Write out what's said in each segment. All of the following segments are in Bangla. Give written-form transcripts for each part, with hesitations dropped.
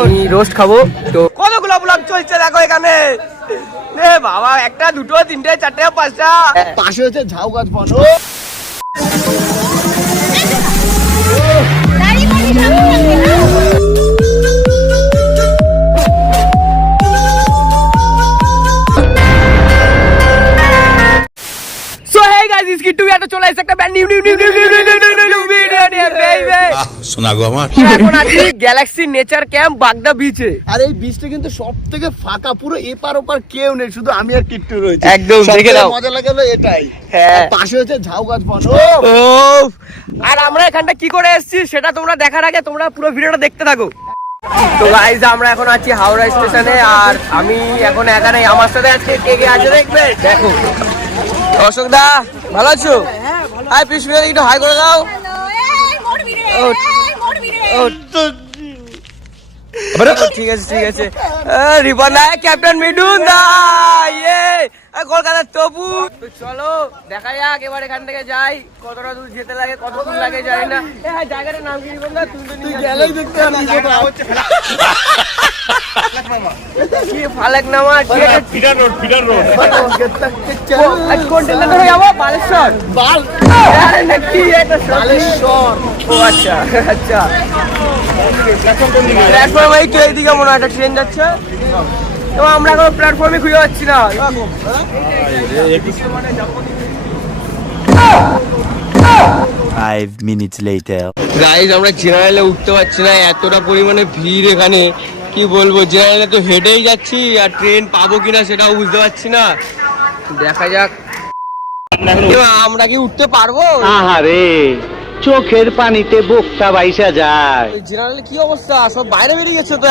আমি রোস্ট খাবো তো কতগুলো ব্লগ চলছে দেখো এখানে বাবা, একটা দুটো তিনটে চারটে পাঁচটা, পাশে হচ্ছে ঝাউ গাছ বনো। Kittu ya to চলে এসে একটা নিউ ভিডিও নিয়ে বেবি শোনা গো আমার। এখন আছি গ্যালাক্সি নেচার ক্যাম্প বাগদা বিচে। আর এই বিচটা কিন্তু সবথেকে ফাঁকা, পুরো এপার ওপার কেউ নেই, শুধু আমি আর কিট্টু রয়েছে। একদম দেখে নাও, মজা লাগে এটাই। হ্যাঁ, পাশে হচ্ছে ঝাউ গাছ বনো। ও আর আমরা এখানটা কি করে এসেছি সেটা তোমরা দেখার আগে তোমরা পুরো ভিডিওটা দেখতে থাকো। তো গাইস আমরা এখন আছি হাওড়া স্টেশনে, আর আমি এখন একা নেই, আমার সাথে আজকে কে কে আছে দেখবে। দেখো অশোক দা, ভালো আছো? হাই পিস ভিডিও একটু হাই করে দাও। ঠিক আছে ঠিক আছে। রিপন দা, ক্যাপ্টেন মিঠুন দা, ইয়ে কলকাতার তবু। তো চলো দেখা যাক এবার এখান থেকে যাই, কতটা দূর যেতে লাগে, কতক্ষণ লাগে জানি না। হ্যাঁ, জায়গাটার নাম কি রিপন দা? তুই গেলেই দেখতে পাবি। ফালাক নামা, ঠিক আছে। ফিডার রোড কোন ট্রেনে ধরে যাবো? বালেশ্বর। ও আচ্ছা আচ্ছা, প্ল্যাটফর্ম এই তো এইদিকে মনে হয় একটা ট্রেন যাচ্ছে, তো আমরা এখন প্ল্যাটফর্মে খুঁজে পাচ্ছি না। 5 minutes later. গাইস আমরা জেনারেলে উঠতে পারছি না, এতটা পরিমাণে ভিড় এখানে, কি বলবো। জেনারেলে তো হেঁটেই যাচ্ছি, আর ট্রেন পাবো কিনা সেটাও বুঝতে পারছি না। দেখা যাক আমরা কি উঠতে পারবো। আহারে, চোখের পানিতে বোকটা বাইসা যায়। জেনারেলে কি অবস্থা, সব বাইরে বেরিয়ে গেছে তো,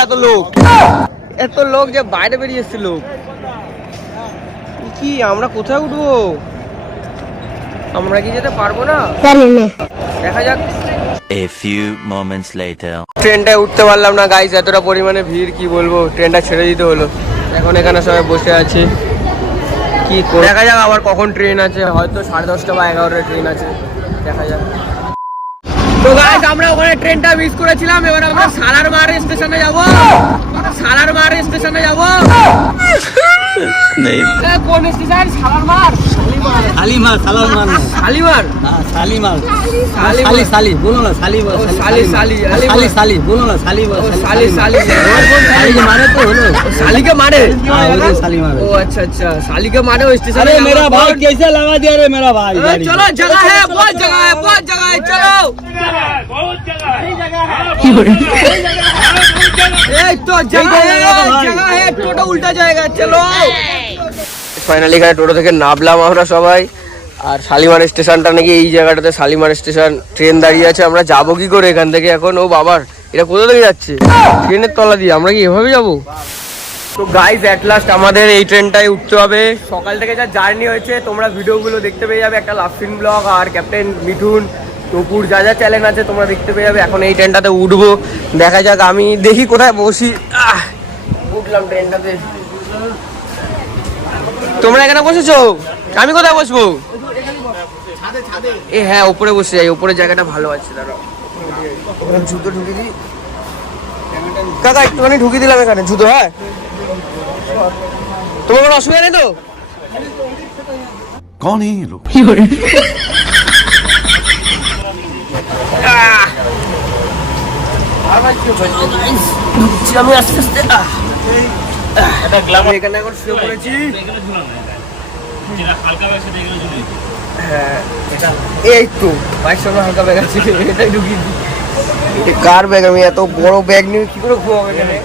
এত লোক যে বাইরে বেরিয়ে এসছে লোক। কি আমরা কোথায় উঠবো? আমরা কি যেতে পারবো না? দেখা যাক। A few moments later. ট্রেনটায় উঠতে পারলাম না গাইস, এতটা পরিমাণে ভিড়, কি বলবো। ট্রেনটা ছেড়ে দিতে হলো, এখন এখানে সবাই বসে আছে। কি করে দেখা যাক আবার কখন ট্রেন আছে, হয়তো 10:30 বা 11টার ট্রেন আছে, দেখা যাক। তো গাইস আমরা ওখানে ট্রেনটা মিস করেছিলাম, এবার আমরা সালারমার স্টেশনে যাবো। কোন স্টেশন? সালারমার। শালিকে মারে। ও আচ্ছা আচ্ছা, শালিকে মারে ওই স্টেশনে। मेरा भाई कैसे लगा दिया रे मेरा भाई। चलो जगह है, बहुत जगह है, चलो। तो जगह है, টোটো উল্টা জায়গা, চলো। ফাইনালি এখানে টোটো থেকে নামলাম আমরা সবাই, আর শালিমার স্টেশনটা নাকি এই জায়গাটাতে, শালিমার স্টেশন। ট্রেন দাঁড়িয়ে আছে, আমরা যাবো কি করে এখান থেকে এখন? ও বাবার, এটা কোথা থেকে যাচ্ছে? ট্রেনের তলা দিয়ে, আমরা কি এভাবে যাবো? তো গাইজ এট লাস্ট আমাদের এই ট্রেনটায় উঠতে হবে। সকাল থেকে যা জার্নি হয়েছে তোমরা ভিডিওগুলো দেখতে পেয়ে যাবে, একটা লাফিং ব্লগ আর ক্যাপ্টেন মিঠুন টপুর যা যা চ্যালেঞ্জ আছে তোমরা দেখতে পেয়ে যাবে। এখন এই ট্রেনটাতে উঠবো, দেখা যাক। আমি দেখি কোথায় বসি। উঠলাম ট্রেনটাতে, তোমরা এখানে বসেছো, আমি কোথায় বসবো? এ হ্যাঁ, উপরে বসে যাই, উপরে জায়গাটা ভালো আছে। দাঁড়াও, জুতো ঢুকিয়ে দিই কাকা, একটুখানি ঢুকিয়ে দিলাম এখানে জুতো। হ্যাঁ, তোমার কোনো অসুবিধা নেই তো? कौन है ये लोग? আমি আস্তে আস্তে এখানে এখন শুয়ে পড়েছি। হ্যাঁ, এই তো বাইক সঙ্গে হালকা ব্যাগ আছে, এটাই ঢুকিয়ে দিই। কার ব্যাগ? আমি এত বড় ব্যাগ নিয়ে কি করে ঘুমাবো এখানে?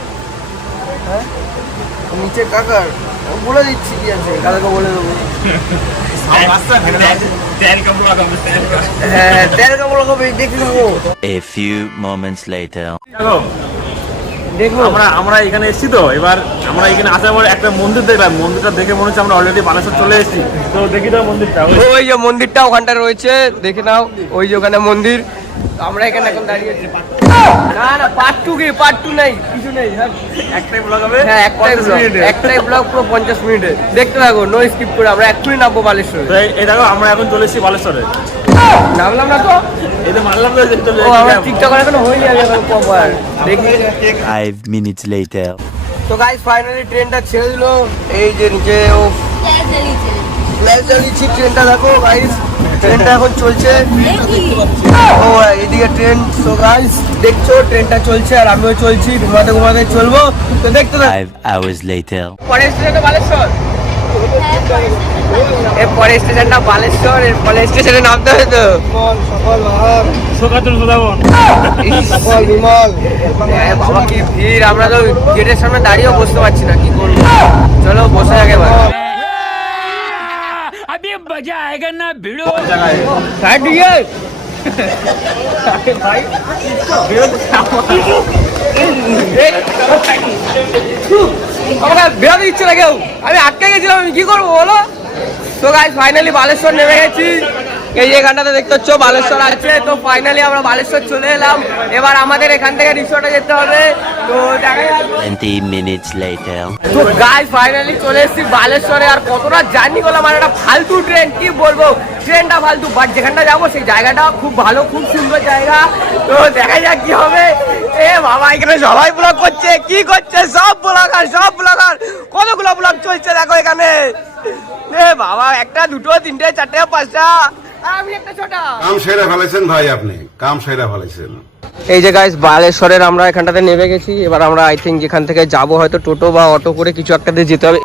হ্যাঁ, নিচে কাকার, বলে দিচ্ছি কি আছে, কাকাকে বলে দেবো। হ্যাঁ, তেল কাপড় লাগাবে, দেখে নেবো। A few moments later. দেখবো আমরা এখানে এসেছি তো, এবার আমরা এখানে আসার পর একটা মন্দির দেখলাম, মন্দিরটা দেখে মনে হচ্ছে আমরা অলরেডি বালেশ্বর চলে এসেছি। তো দেখি তো মন্দিরটা, ওই যে মন্দিরটা ওখানটা রয়েছে, দেখে নাও। ওই যে ওখানে মন্দির, তো আমরা এখানে এখন দাঁড়িয়ে আছি। না না পার্ট 2 কি পার্ট 2 নাই কিছু নেই। একটাই ব্লগ হবে। হ্যাঁ একটাই ব্লগ পুরো 50 মিনিটে দেখতে থাকো, নো স্কিপ করে। আমরা এক্ষুনি নামবো বালেশ্বরে। তো এই দেখো আমরা এখন চলে এসেছি বালেশ্বরে। নামলাম না তো, এই তো মানলাম তো যে চলে ও আমরা টিকটক করে এখনো হয়নি, আমি এখন কবার দেখি। 5 minutes later. তো গাইস ফাইনালি ট্রেনটা ছেড়ে দিল, এই যে নিচে ও ফ্ল্যাশ জ্বালিয়েছি। ট্রেনটা দেখো গাইস, ট্রেনটা এখন চলছে। ও এইদিকে ট্রেন। তো গাইস দেখছো ট্রেনটা চলছে আর আমিও চলছি, ঘুমাতে ঘুমাতে চলবো। তো দেখতে থাকো। 5 hours later. পরের স্টেশনটা বালেশ্বর, এর পরের স্টেশনটা বালেশ্বর, এর পরের স্টেশনে নামতে হবে। তো বাবা কি ভিড়, আমরা তো গেটের সামনে দাঁড়িয়েও বসতে পারছি না, কি করবো। চলো বসে যাক এবার। अभी मजा आएगा ना भिड़ो। আমাকে বেরোতে দিচ্ছে না কেউ, আমি আটকে গেছিলাম, আমি কি করবো বলো। তো গাইস ফাইনালি বালেশ্বর নেমে গেছি। এই যে এখানটাতে দেখতে হচ্ছে বালেশ্বর আছে। তো ফাইনালি আমরা বালেশ্বর চলে এলাম। এবার আমাদের এখান থেকে রিসোর্টে যেতে হবে। তো দেখা যাক। 20 minutes later. তো গাইস ফাইনালি চলে এসেছি বালেশ্বরে। আর কতটা জার্নি করলাম, আর একটা ফালতু ট্রেন, কি বলবো, ট্রেনটা ফালতু, বাট যেখানটা যাবো সেই জায়গাটা খুব ভালো, খুব সুন্দর জায়গা। তো দেখা যাক কি হবে। এ বাবা এখানে সবাই ব্লগ করছে, কি করছে, সব ব্লগার কতগুলো ব্লগ চলছে দেখো এখানে। এ বাবা একটা দুটো তিনটে চারটে পাঁচটা, আমি একটা ছোটা। কাম সেরা ফেলেছেন ভাই, আপনি কাম সেরা ফেলেছেন। এই যে গাইস বালেশ্বরের আমরা এখানটাতে নেমে গেছি। এবার আমরা আই থিঙ্ক যেখান থেকে যাবো হয়তো টোটো বা অটো করে কিছু একটাতে যেতে হবে।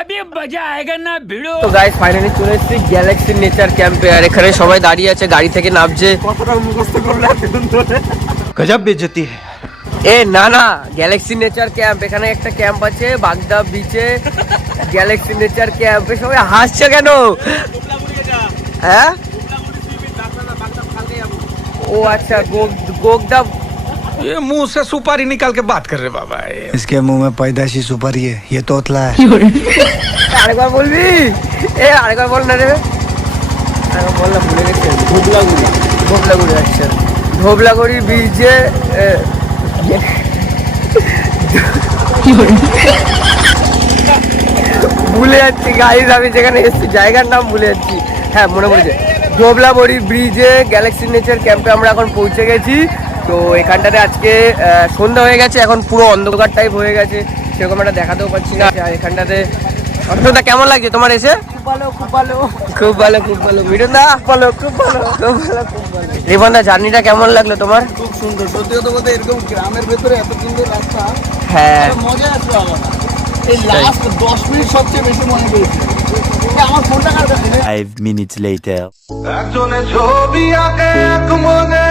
अभी मजा आएगा ना भिड़ो। তো গাইস ফাইনালি চলে এসেছি গ্যালাক্সি নেচার ক্যাম্পে। আর এখানে সবাই দাঁড়িয়ে আছে, গাড়ি থেকে নামছে। কতটা মুখস্থ করলে এতক্ষণ ধরে। গজব বেজতি। এ না না গ্যালাক্সি নেচার ক্যাম্প, এখানে একটা ক্যাম্প আছে বাগদা বিচে, গ্যালাক্সি নেচার ক্যাম্পে। সবাই হাসছে কেন? হ্যাঁ ও আচ্ছা গোগদা। ये मुंह से सुपारी निकाल के बात कर रहे बाबा। इसके मुंह में पैदाशी सुपारी है, ये तोतला है। আরেকবার বলবি? এ আরেকবার বল না রে, আরেকবার বল না, ভুলে গেছি। ধোবলাগুড়ি আচ্ছা, ধোবলাগুড়ি ব্রিজে ভুলে যাচ্ছি গাইস, আমি যেখানে এসেছি জায়গার নাম ভুলে যাচ্ছি। হ্যাঁ মনে পড়েছে, ধোবলাগুড়ি ব্রিজে গ্যালাক্সি নেচার ক্যাম্পে আমরা এখন পৌঁছে গেছি। তো এখানটাতে আজকে সন্ধ্যা হয়ে গেছে, এখন পুরো অন্ধকার টাইপ হয়ে গেছে, সেরকম একটা দেখাতেও পাচ্ছি না। আর এখানটাতে অটোটা কেমন লাগছে তোমার এসে? খুব ভালো মিঠুনদা, খুব ভালো। রিবনদা জার্নিটা কেমন লাগলো তোমার? খুব সুন্দর, সত্যি কথা বলতে এরকম গ্রামের ভেতরে এত সুন্দর রাস্তা, হ্যাঁ মজা আসলো আমার। এই লাস্ট 10 মিনিট সবচেয়ে বেশি মনে পড়েছে। আমার ফোনটা কার কাছে? 5 minutes later. একজনে ছবি আঁকে এক মনে,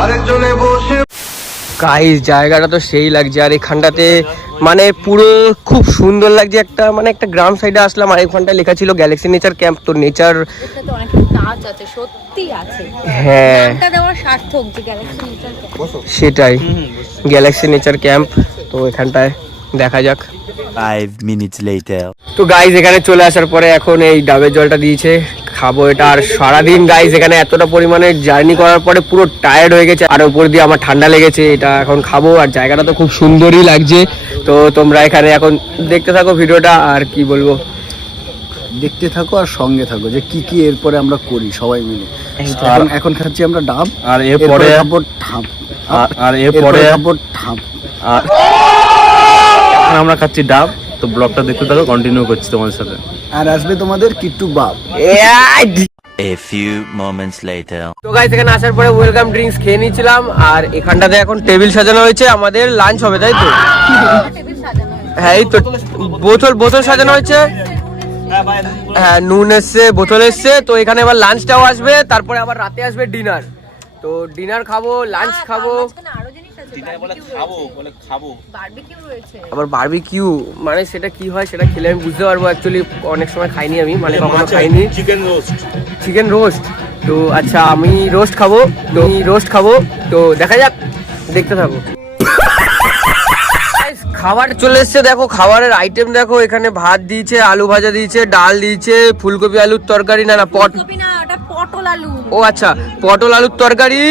আরেকজনে বসে। গাইস জায়গাটা তো সেই লাগছে। আর এখানটাতে মানে পুরো খুব সুন্দর লাগছে, একটা মানে একটা গ্রাম সাইডে আসলাম। আর এখানটায় লেখা ছিল গ্যালাক্সি নেচার ক্যাম্প। তো নেচার তো অনেক কাজ আছে, সত্যি আছে। হ্যাঁ নামটা দেওয়ার সার্থক যে গ্যালাক্সি নেচার ক্যাম্প। সেটাই গ্যালাক্সি নেচার ক্যাম্প। তো এখানটায় দেখা যাক। 5 minutes later. তো গাইজ এখানে চলে আসার পরে এখন এই ডাবের জলটা দিয়েছে, খাবো এটা। আর সারাদিন গাইজ এখানে এতটা পরিমাণে জার্নি করার পরে পুরো টায়ার্ড হয়ে গেছে, আর উপর দিয়ে আমার ঠান্ডা লেগেছে। এটা এখন খাবো। আর জায়গাটা তো খুব সুন্দরই লাগছে। তো তোমরা এখানে এখন দেখতে থাকো ভিডিওটা। আর কি বলবো, দেখতে থাকো আর সঙ্গে থাকো যে কি কি এরপরে আমরা করি সবাই মিলে। এখন খাচ্ছি আমরা ডাব, আর এরপরে খাবো ঠাপ, আর এরপরে খাবো ঠাপ, আর আমরা খাচ্ছি ডাব। তো ব্লগটা দেখতে থাকো, কন্টিনিউ করছি তোমাদের সাথে। আর আসবে তোমাদের কিট্টু বাপ। A few moments later. তো গাইজ এখানে আসার পরে ওয়েলকাম ড্রিঙ্কস খেয়ে নিয়েছিলাম। আর এখানটাতে এখন টেবিল সাজানো হয়েছে, আমাদের লাঞ্চ হবে তাই তো? হ্যাঁ এই তো বোতল সাজানো হয়েছে। হ্যাঁ নুন এসছে, বোতল এসছে। তো এখানে আবার লাঞ্চটাও আসবে, তারপরে আবার রাতে আসবে ডিনার। তো ডিনার খাবো, লাঞ্চ খাবো, আবার বারবিকিউ। মানে সেটা কি হয় সেটা খেলে আমি বুঝতে পারবো। অ্যাকচুয়ালি অনেক সময় খাইনি আমি, মানে কখনো খাইনি। Chicken roast. তো আচ্ছা আমি রোস্ট খাবো। তো দেখা যাক, দেখতে থাকো। খাবার চলে এসছে, দেখো খাবারের আইটেম দেখো, এখানে ভাত দিয়েছে, আলু ভাজা দিয়েছে, ডাল দিয়েছে, ফুলকপি আলুর তরকারি, না পটল আলু। ও আচ্ছা, পটল আলুর তরকারি,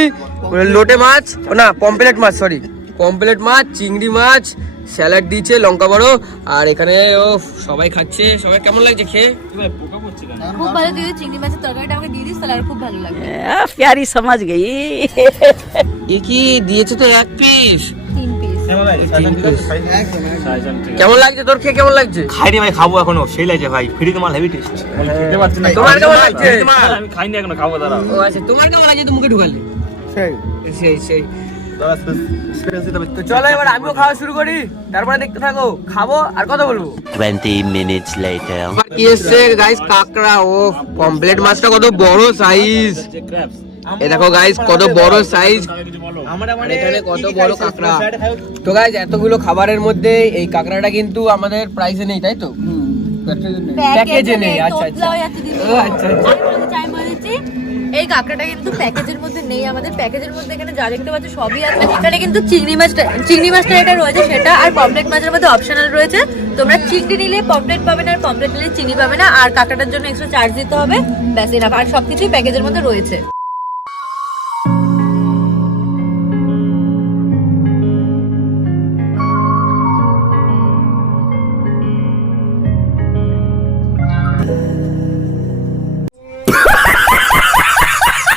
লোটে মাছ, না পমপ্লেট মাছ, সরি পমপ্লেট মাছ, চিংড়ি মাছ, স্যালাড দিয়েছে, লঙ্কা বড়, আর এখানে ও সবাই খাচ্ছে। সবাই কেমন লাগছে খেয়ে? খুব ভালো দিদি, চিংড়ি মাছের তরকারিটা আমাকে দিয়ে দিস তাহলে আর খুব ভালো লাগবে। প্যারি সমাজ গেই। এ কি দিয়েছে তো এক পিস, 3 পিস। কেমন লাগছে তোর খেয়ে? কেমন লাগছে? খাইনি ভাই, খাবো এখনো, সেই লাগছে ভাই, ফ্রিতে মাল হেভি টেস্ট। খেতে পারছি না। তোমার কেমন লাগছে? আমি খাইনি এখনো, খাবো দাঁড়াও। ও আচ্ছা, তোমার কেমন লাগছে? তো মুখে ঢুকালে সেই তো চলো এবার আমিও খাওয়া শুরু করি, তারপরে দেখতে থাকো, খাবো আর কথা বলবো। 20 minutes later. কি এসছে গাইস? কাঁকড়া। ও পমপ্লেট মাছটা কত বড় সাইজ, এ দেখো গাইস কত বড় সাইজ, এখানে কত বড় কাঁকড়া। তো গাইস এতগুলো খাবারের মধ্যে এই কাঁকড়াটা কিন্তু আমাদের প্রাইসে নেই, তাই তো? প্যাকেজে নেই। আচ্ছা আচ্ছা আচ্ছা আচ্ছা। এই কাঁকড়াটা কিন্তু প্যাকেজের মধ্যে নেই, আমাদের প্যাকেজের মধ্যে এখানে যা দেখতে পাচ্ছ সবই আছে। এখানে কিন্তু চিংড়ি মাছটা এটা রয়েছে সেটা, আর পমপ্লেট মাছের মধ্যে অপশনাল রয়েছে। তোমরা চিংড়ি নিলে পমপ্লেট পাবে না, আর পমপ্লেট নিলে চিনি পাবে না, আর কাঁকড়াটার জন্য এক্সট্রা চার্জ দিতে হবে, ব্যাস এনাফ। আর সবকিছুই প্যাকেজের মধ্যে রয়েছে।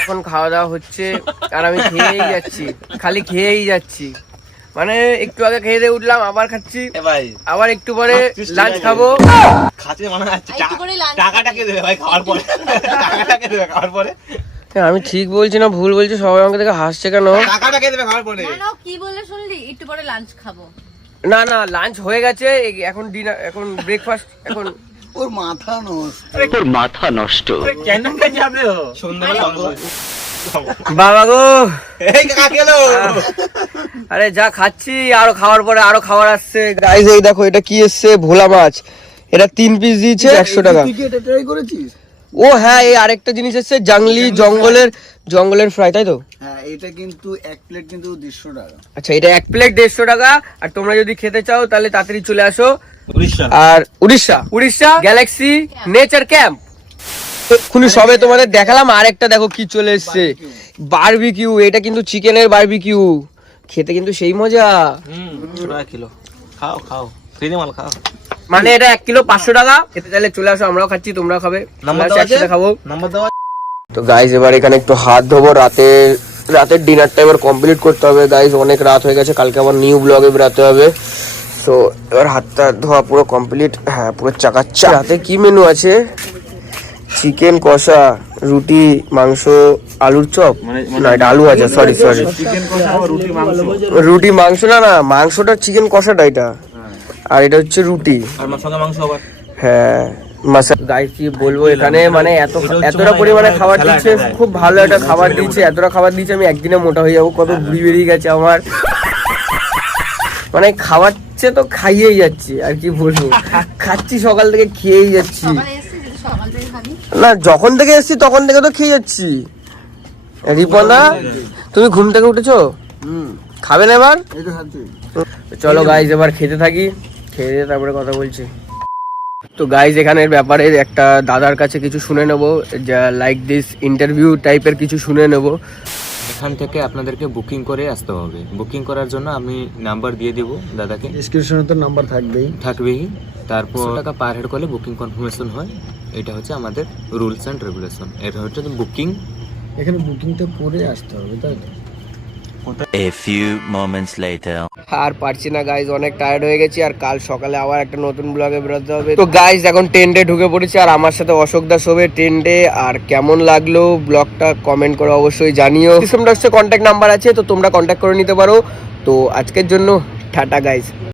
এখন খাওয়া দাওয়া হচ্ছে আর আমি খেয়েই যাচ্ছি, খালি খেয়েই যাচ্ছি। মানে একটু আগে খেয়ে দিয়ে উঠলাম, আবার খাচ্ছি, আবার একটু পরে লাঞ্চ খাবো। আমি ঠিক বলছি না ভুল বলছি? সবাই আমাকে দেখে হাসছে কেন? কি বললে শুনলি? একটু পরে লাঞ্চ খাবো। না না, লাঞ্চ হয়ে গেছে, এখন ডিনার, এখন ব্রেকফাস্ট। এখন ওর মাথা নষ্ট। তোর মাথা নষ্ট। কেন যাবে সন্ধ্যাবেলা? বাবা গো, আরে যা খাচ্ছি, আরো খাওয়ার পরে আরো খাবার আসছে। গাইস এই দেখো এটা কি এসছে, ভোলা মাছ, এটা 3 পিস দিয়েছে 100 টাকা। তুই কি এটা ট্রাই করেছিস? ও হ্যাঁ, এই আরেকটা জিনিস এসছে, জঙ্গলের ফ্রাই, তাই তো? হ্যাঁ, এটা কিন্তু এক প্লেট কিন্তু 150 টাকা। আচ্ছা, এটা এক প্লেট 150 টাকা। আর তোমরা যদি খেতে চাও তাহলে তাড়াতাড়ি চলে আসো উড়িষ্যা। আর উড়িষ্যা গ্যালাক্সি নেচার ক্যাম্প। এক্ষুনি সবে তোমাদের দেখালাম, আর একটা দেখো কি চলে এসছে, বারবিকিউ। এটা কিন্তু চিকেনের বারবিকিউ, খেতে কিন্তু সেই মজা। কিলো খাও খাও, ফ্রিতে মাল খাও। মানে এটা 1 কিলো 500 টাকা। খেতে চাইলে চলে আসো, আমরাও খাচ্ছি, তোমরাও খাবে, একসাথে খাবো। তো গাইস এবার এখানে একটু হাত ধোবো, রাতের ডিনারটা এবার কমপ্লিট করতে হবে। গাইস অনেক রাত হয়ে গেছে, কালকে আবার নিউ ব্লগে বেরোতে হবে। তো এবার হাতটা ধোয়া পুরো কমপ্লিট। হ্যাঁ, পুরো চাকাচ্চা। রাতে কি মেনু আছে? চিকেন কষা, রুটি, মাংস, আলুর চপ। না, এটা আলু আছে, সরি রুটি মাংস, না মাংসটা চিকেন কষাটা এটা, আর এটা হচ্ছে রুটি আর মাংস আবার। হ্যাঁ, গাইস কি বলবো, এখানে মানে এতটা পরিমাণে খাবার দিচ্ছে, খুব ভালো একটা খাবার দিচ্ছে। এতটা খাবার দিচ্ছে আমি একদিনে মোটা হয়ে যাবো, কত ভুঁড়ি বেরিয়ে গেছে আমার। মানে খাওয়াচ্ছে তো খাইয়েই যাচ্ছি, আর কি বলবো, খাচ্ছি সকাল থেকে, খেয়েই যাচ্ছি। না, যখন থেকে এসছি তখন থেকে তো খেয়ে যাচ্ছি। রিপনা, তুমি ঘুম থেকে উঠেছো? খাবে না এবার? চলো গাইস এবার খেতে থাকি, খেয়ে তারপরে কথা বলছি। তো গাইজ এখানের ব্যাপারে একটা দাদার কাছে কিছু শুনে নেব, যা লাইক দিস ইন্টারভিউ টাইপের কিছু শুনে নেব। এখান থেকে আপনাদেরকে বুকিং করে আসতে হবে। বুকিং করার জন্য আমি নাম্বার দিয়ে দেবো দাদাকে, ডেসক্রিপশনে তো নাম্বার থাকবেই। তারপর টাকা পার হেড করলে বুকিং কনফার্মেশন হয়। এটা হচ্ছে আমাদের রুলস অ্যান্ড রেগুলেশন। এটা হচ্ছে বুকিং, এখানে বুকিংটা করে আসতে হবে, তাই তো? A few moments later. আর পারছি না গাইজ, অনেক টায়ার্ড হয়ে গেছি, আর কাল সকালে আবার একটা নতুন ব্লগে বেরোতে হবে। তো গাইজ এখন টেন্টে ঢুকে পড়েছি, আর আমার সাথে অশোক দাস হবে টেন্টে। আর কেমন লাগলো ব্লগটা কমেন্ট করে অবশ্যই জানিও। ডিসক্রিপশনে কন্ট্যাক্ট নাম্বার আছে, তো তোমরা কন্ট্যাক্ট করে নিতে পারো। তো আজকের জন্য টাটা গাইজ।